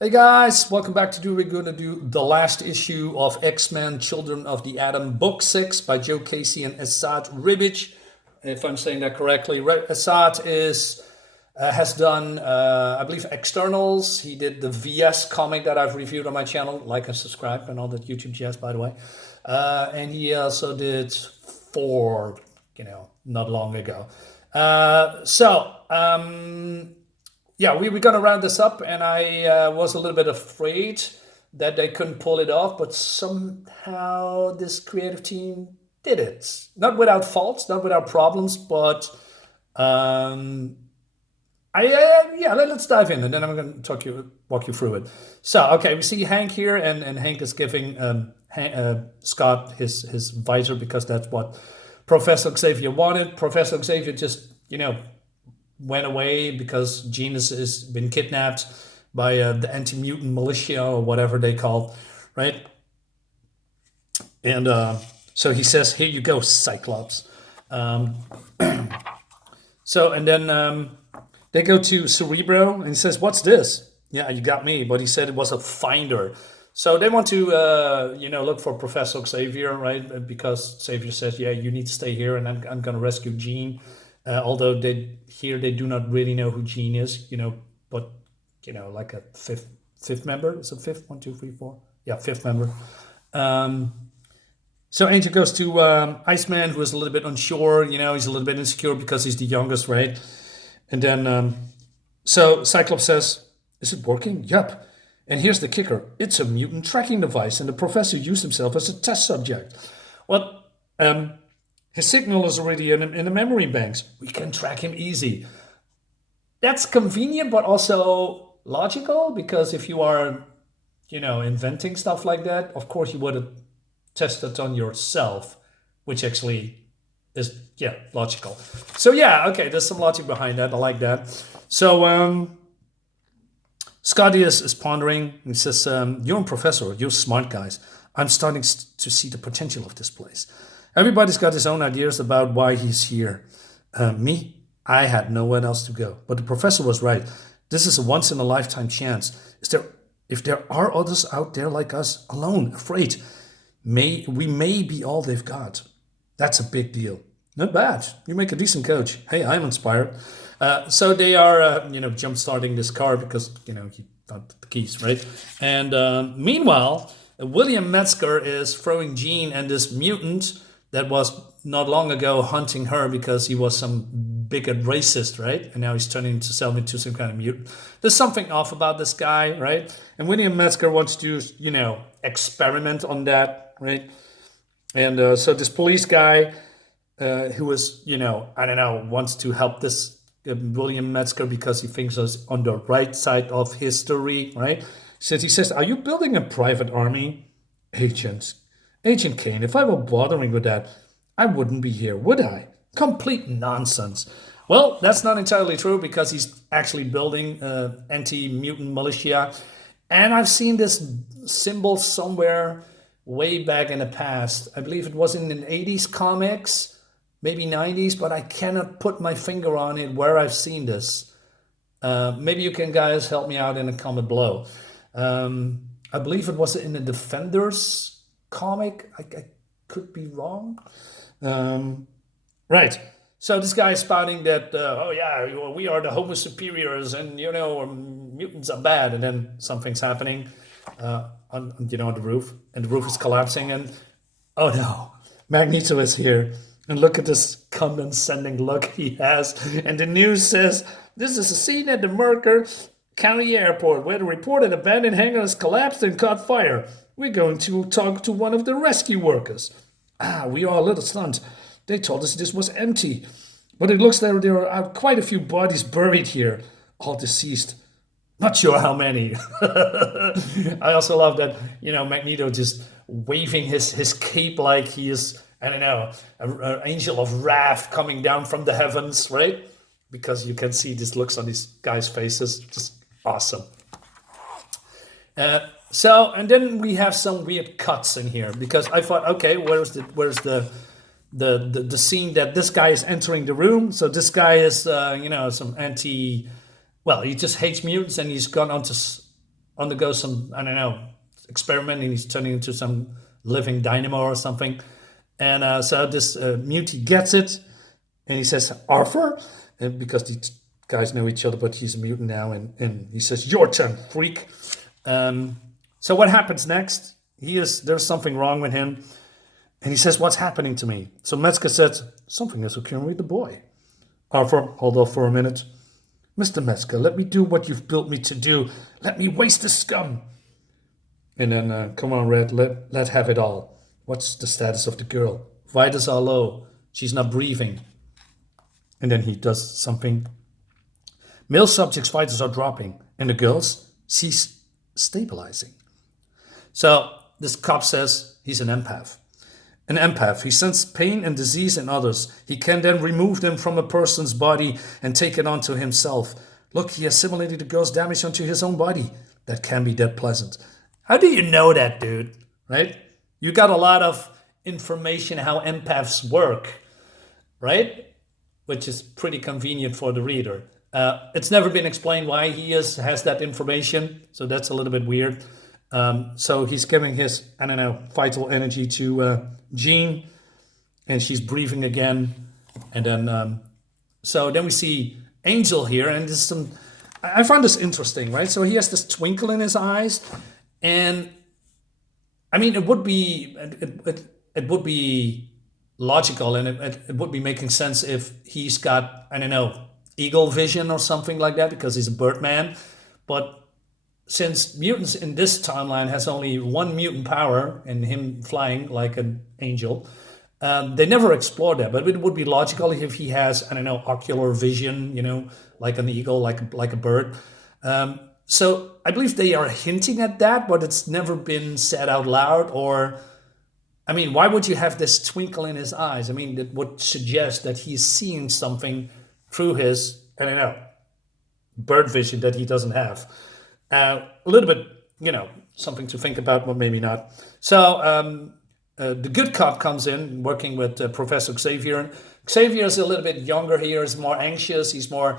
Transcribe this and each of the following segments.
Hey guys, welcome back to We're going to do the last issue of X-Men Children of the Atom, Book 6 by Joe Casey and Asad Ribic, if I'm saying that correctly. Asad has done, I believe, externals. He did the VS comic that I've reviewed on my channel. Like and subscribe and all that YouTube jazz, by the way. And he also did 4, not long ago. Yeah, we're gonna round this up, and I was a little bit afraid that they couldn't pull it off, but somehow this creative team did it. Not without faults, not without problems, but um, yeah, let's dive in, and then I'm going to walk you through it. So, okay, we see Hank here, and Hank is giving Scott his visor because that's what Professor Xavier wanted. Professor Xavier just went away because Gene has been kidnapped by the anti-mutant militia or whatever they call, right? And so he says, "Here you go, Cyclops." Um, and then they go to Cerebro, and he says, "What's this?" "Yeah, you got me," but he said it was a finder. So they want to, look for Professor Xavier, right? Because Xavier says, "Yeah, you need to stay here, and I'm going to rescue Jean." Although they do not really know who Jean is, but like a fifth member. Is it fifth? One, two, three, four. Yeah, fifth member. Um, so Angel goes to Iceman, who is a little bit unsure. He's a little bit insecure because he's the youngest, right? And then so Cyclops says, "Is it working?" "Yup. And here's the kicker: it's a mutant tracking device, and the professor used himself as a test subject." Well, his signal is already in the memory banks. We can track him easy. That's convenient, but also logical because if you are, inventing stuff like that, of course you would have tested on yourself, which actually is, yeah, logical. So yeah, okay, there's some logic behind that. I like that. So Scotty is pondering. He says, "You're a professor. You're smart guys. I'm starting to see the potential of this place. Everybody's got his own ideas about why he's here. Me, I had nowhere else to go. But the professor was right. This is a once in a lifetime chance. If there are others out there like us, alone, afraid, we may be all they've got. That's a big deal. Not bad. You make a decent coach. Hey, I'm inspired." So they are, jump starting this car because he found the keys, right? And meanwhile, William Metzger is throwing Jean and this mutant that was not long ago hunting her because he was some bigot racist, right? And now he's turning to sell me to some kind of mutant. There's something off about this guy, right? And William Metzger wants to, experiment on that, right? And so this police guy who is, I don't know, wants to help this William Metzger because he thinks he's on the right side of history, right? He says, "Are you building a private army?" "Agents. Agent Kane, if I were bothering with that, I wouldn't be here, would I?" Complete nonsense. Well, that's not entirely true because he's actually building anti-mutant militia. And I've seen this symbol somewhere way back in the past. I believe it was in the 80s comics, maybe 90s, but I cannot put my finger on it where I've seen this. Maybe you can guys help me out in a comment below. I believe it was in the Defenders comic. I could be wrong. Right. So this guy is spouting that, oh yeah, we are the Homo superiors, and mutants are bad, and then something's happening on the roof, and the roof is collapsing, and oh no, Magneto is here, and look at this condescending look he has, and the news says this is a scene at the Mercer County Airport where the reported abandoned hangar has collapsed and caught fire. We're going to talk to one of the rescue workers. We are a little stunned. They told us this was empty. But it looks like there are quite a few bodies buried here, all deceased. Not sure how many. I also love that, Magneto just waving his cape like he is, I don't know, an angel of wrath coming down from the heavens, right? Because you can see these looks on these guys' faces. Just awesome. And then we have some weird cuts in here because I thought, okay, where's the scene that this guy is entering the room? So this guy is, some anti. Well, he just hates mutants, and he's gone on to undergoes some, I don't know, experiment, and he's turning into some living dynamo or something. And so this mutie gets it, and he says, Arthur, and because the guys know each other, but he's a mutant now, and he says, your turn, freak. So what happens next? There's something wrong with him, and he says, what's happening to me? So Metzger says, something is occurring with the boy. Arthur, hold off for a minute. Mr. Metzger, let me do what you've built me to do. Let me waste the scum. And then, come on, Red, let have it all. What's the status of the girl? Vitals are low. She's not breathing. And then he does something. Male subjects' vitals are dropping, and the girls, she's stabilizing. So this cop says he's an empath. An empath, he senses pain and disease in others. He can then remove them from a person's body and take it onto himself. Look, he assimilated the girl's damage onto his own body. That can be that pleasant. How do you know that, dude? Right? You got a lot of information how empaths work, right? Which is pretty convenient for the reader. It's never been explained why he has that information, so that's a little bit weird. So he's giving his, I don't know, vital energy to Jean, and she's breathing again. And then, so then we see Angel here, and there's some, I find this interesting, right? So he has this twinkle in his eyes, and I mean, it would be logical, and it would be making sense if he's got, I don't know, eagle vision or something like that, because he's a Birdman. But since mutants in this timeline has only one mutant power, and him flying like an angel, they never explored that. But it would be logical if he has, I don't know, ocular vision, like an eagle, like a bird. So I believe they are hinting at that, but it's never been said out loud. Or, I mean, why would you have this twinkle in his eyes? I mean, that would suggest that he's seeing something through his, I don't know, bird vision that he doesn't have. A little bit, something to think about, but maybe not. So the good cop comes in, working with Professor Xavier. Xavier is a little bit younger here. He's more anxious. He's more,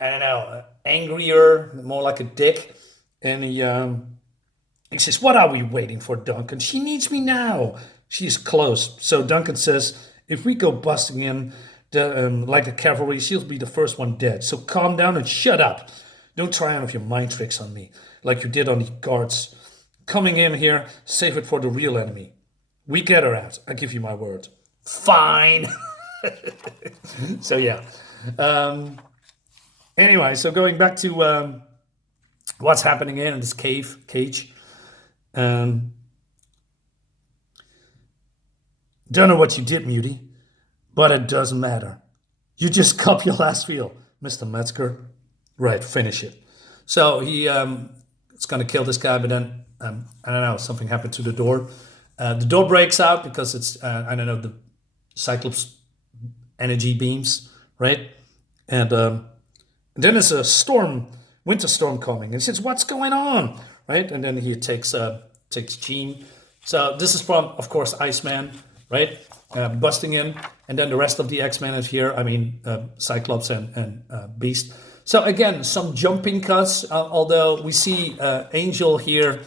I don't know, angrier, more like a dick. And he says, what are we waiting for, Duncan? She needs me now. She's close. So Duncan says, if we go busting in like a cavalry, she'll be the first one dead. So calm down and shut up. Don't try any of your mind tricks on me, like you did on the guards. Coming in here, save it for the real enemy. We get her out, I give you my word. Fine. So yeah. Anyway, so going back to what's happening in this cage. Don't know what you did, Mutie, but it doesn't matter. You just cop your last feel, Mr. Metzger. Right, finish it. So he is going to kill this guy, but then, I don't know, something happened to the door. The door breaks out because it's, I don't know, the Cyclops energy beams, right? And then there's a winter storm coming. And he says, what's going on? Right? And then he takes Jean. So this is from, of course, Iceman, right? Busting in. And then the rest of the X-Men is here. I mean, Cyclops and Beast. So again, some jumping cuts, although we see Angel here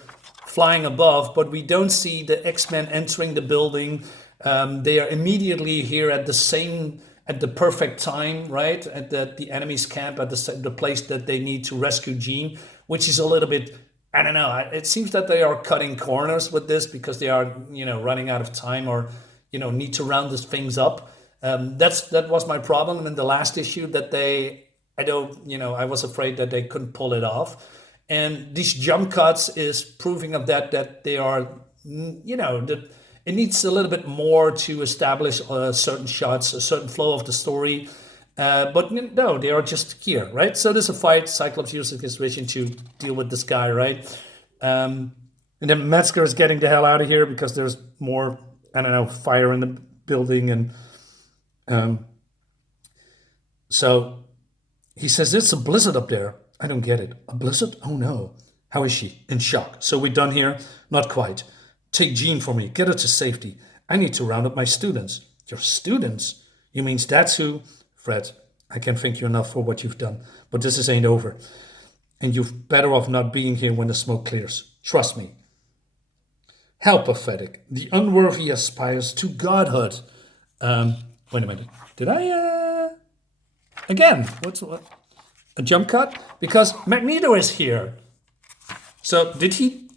flying above, but we don't see the X-Men entering the building. They are immediately here at the perfect time, right? At the enemy's camp, at the place that they need to rescue Jean, which is a little bit, I don't know. It seems that they are cutting corners with this because they are, running out of time or, need to round these things up. That was my problem in the last issue, that I was afraid that they couldn't pull it off. And these jump cuts is proving of that they are, that it needs a little bit more to establish certain shots, a certain flow of the story. But no, they are just here, right? So there's a fight. Cyclops uses his vision to deal with this guy, right? And then Metzger is getting the hell out of here because there's more, I don't know, fire in the building. And so he says, it's a blizzard up there. I don't get it. A blizzard? Oh no. How is she? In shock. So we're done here? Not quite. Take Jean for me. Get her to safety. I need to round up my students. Your students? You means that's who? Fred, I can't thank you enough for what you've done. But this ain't over. and you're better off not being here when the smoke clears. Trust me. How pathetic. The unworthy aspires to godhood. Wait a minute. Did I, again, what? A jump cut? Because Magneto is here. So did he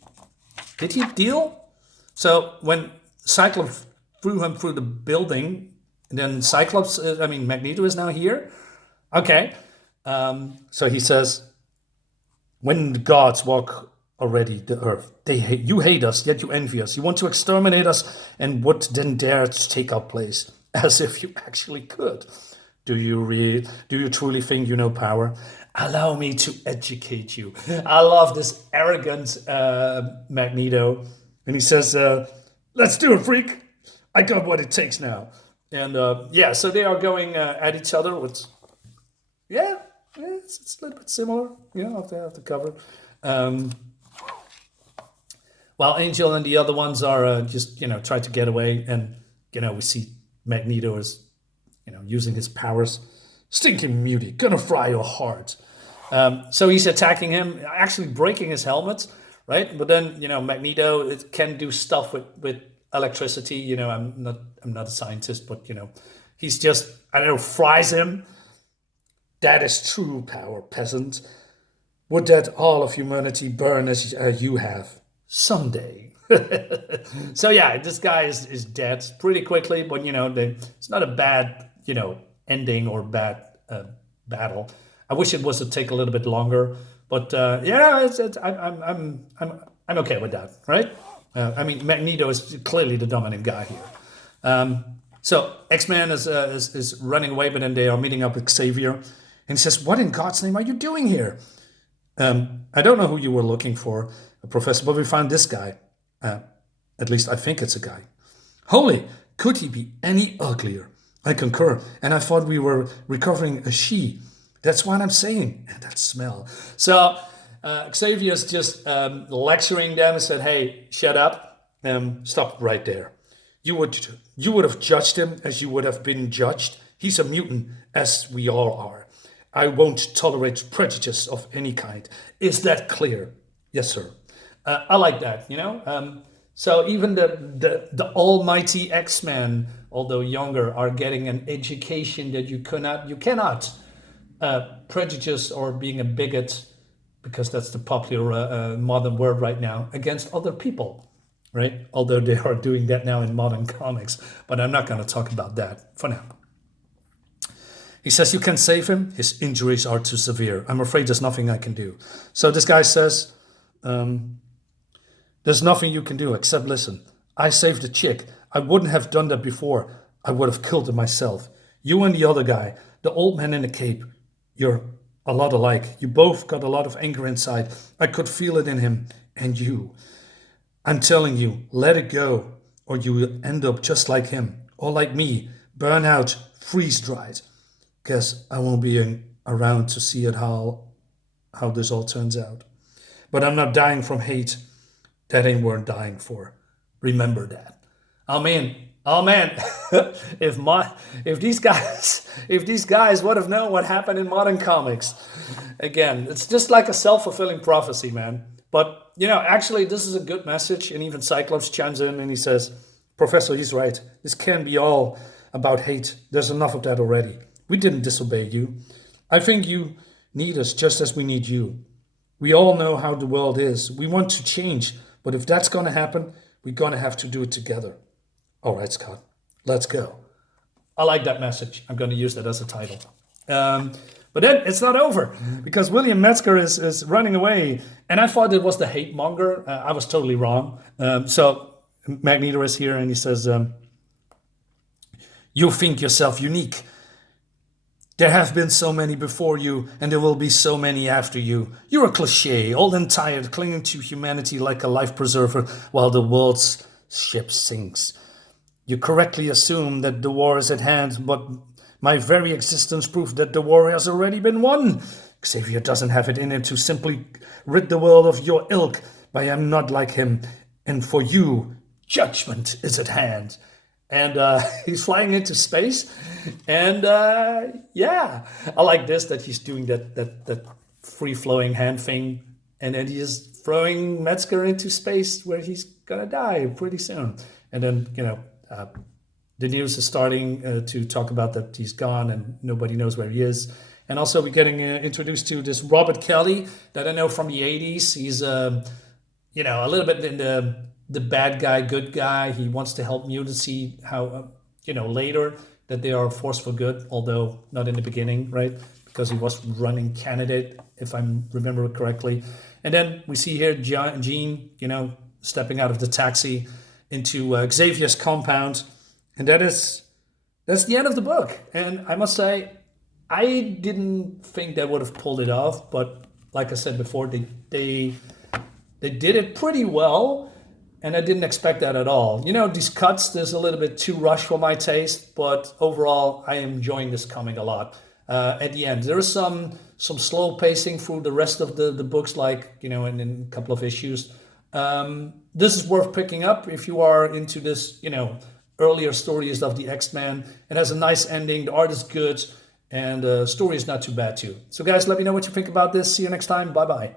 deal? So when Cyclops threw him through the building, then Magneto is now here? Okay. So he says, when the gods walk already the earth, you hate us, yet you envy us. You want to exterminate us and would then dare to take our place, as if you actually could. Do you truly think you know power? Allow me to educate you. I love this arrogant Magneto. And he says, let's do it, freak. I got what it takes now. And so they are going at each other. It's a little bit similar, of the cover. While Angel and the other ones are just, try to get away. And, we see Magneto is, using his powers. Stinking mutie, gonna fry your heart. So he's attacking him, actually breaking his helmet, right? But then, Magneto it can do stuff with electricity. I'm not a scientist, but he's just, fries him. That is true power, peasant. Would that all of humanity burn as you have someday? So yeah, this guy is dead pretty quickly, but it's not a bad ending or bad battle. I wish it was to take a little bit longer, but I'm okay with that, right? Magneto is clearly the dominant guy here. So X-Man is running away, but then they are meeting up with Xavier, and he says, "What in God's name are you doing here?" I don't know who you were looking for, Professor, but we found this guy. At least I think it's a guy. Holy, could he be any uglier? I concur, and I thought we were recovering a she. That's what I'm saying. And that smell. So Xavier's just lecturing them and said, "Hey, shut up. Stop right there. You would have judged him as you would have been judged. He's a mutant, as we all are. I won't tolerate prejudice of any kind. Is that clear?" Yes, sir. I like that, So even the almighty X-Men, although younger, are getting an education that you cannot prejudice or being a bigot, because that's the popular modern word right now, against other people, right? Although they are doing that now in modern comics, but I'm not going to talk about that for now. He says, "You can save him. His injuries are too severe. I'm afraid there's nothing I can do." So this guy says, "There's nothing you can do except listen. I saved the chick. I wouldn't have done that before. I would have killed her myself. You and the other guy, the old man in the cape, you're a lot alike. You both got a lot of anger inside. I could feel it in him. And you. I'm telling you, let it go, or you will end up just like him, or like me, burn out, freeze-dried. Guess I won't be around to see it how this all turns out. But I'm not dying from hate. That ain't worth dying for. Remember that." Oh man, if these guys would have known what happened in modern comics, again, it's just like a self-fulfilling prophecy, man. But actually, this is a good message, and even Cyclops chimes in and he says, "Professor, he's right. This can't be all about hate. There's enough of that already. We didn't disobey you. I think you need us just as we need you. We all know how the world is. We want to change, but if that's going to happen, we're going to have to do it together." All right, Scott, let's go. I like that message. I'm going to use that as a title. But then it's not over, because William Metzger is running away, and I thought it was the hate monger. I was totally wrong. So Magneto is here, and he says, "You think yourself unique. There have been so many before you, and there will be so many after you. You're a cliché, old and tired, clinging to humanity like a life preserver while the world's ship sinks. You correctly assume that the war is at hand, but my very existence proves that the war has already been won. Xavier doesn't have it in him to simply rid the world of your ilk, but I am not like him, and for you, judgment is at hand." And he's flying into space, and I like this, that he's doing that free-flowing hand thing, and then he's throwing Metzger into space where he's gonna die pretty soon. And then the news is starting to talk about that he's gone and nobody knows where he is. And also we're getting introduced to this Robert Kelly that I know from the 80s. He's a little bit in the bad guy, good guy. He wants to help mutants see how later that they are a force for good, although not in the beginning, right? Because he was running candidate, if I remember correctly. And then we see here Jean, stepping out of the taxi into Xavier's compound. And that's the end of the book. And I must say, I didn't think they would have pulled it off, but like I said before, they did it pretty well, and I didn't expect that at all. These cuts, there's a little bit too rushed for my taste, but overall, I am enjoying this comic a lot. At the end, there is some slow pacing through the rest of the books, like in a couple of issues. This is worth picking up if you are into this, earlier stories of the X-Men. It has a nice ending. The art is good, and the story is not too bad too. So guys, let me know what you think about this. See you next time. Bye bye.